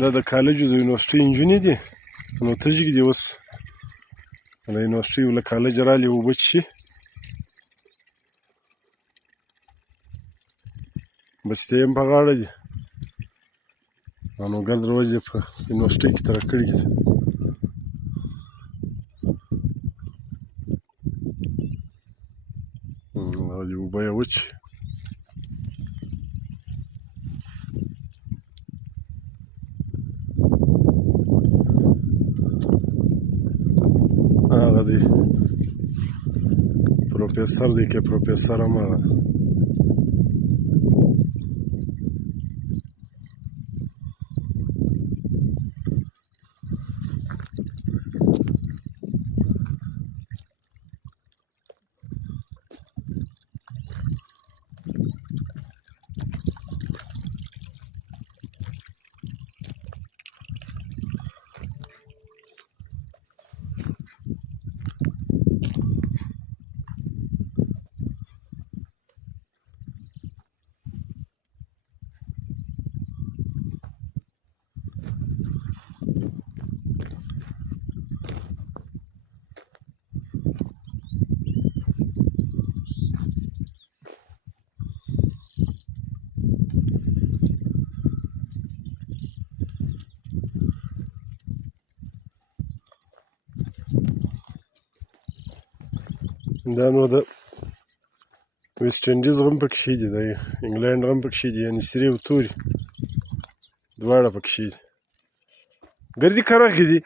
دا د کالجو د یونیورسټۍ نجونې دي نو تږي دي اوس له یونیورسټۍ له کالجه رالې اوبه څښي بستې هم په غاړه دي نو ګرد ورځ یې په یونیورسټۍ کې تېره کړې دي اوبه یې وڅښي هغه دی پروفیسر دی که پروفیسر هم هغه دی دا نو د ویسټ انډیز غم پکې دي د انګلینډ غم پکې دي یعنې سرې او تورې دواړه پکې دي ګردې کرغې دي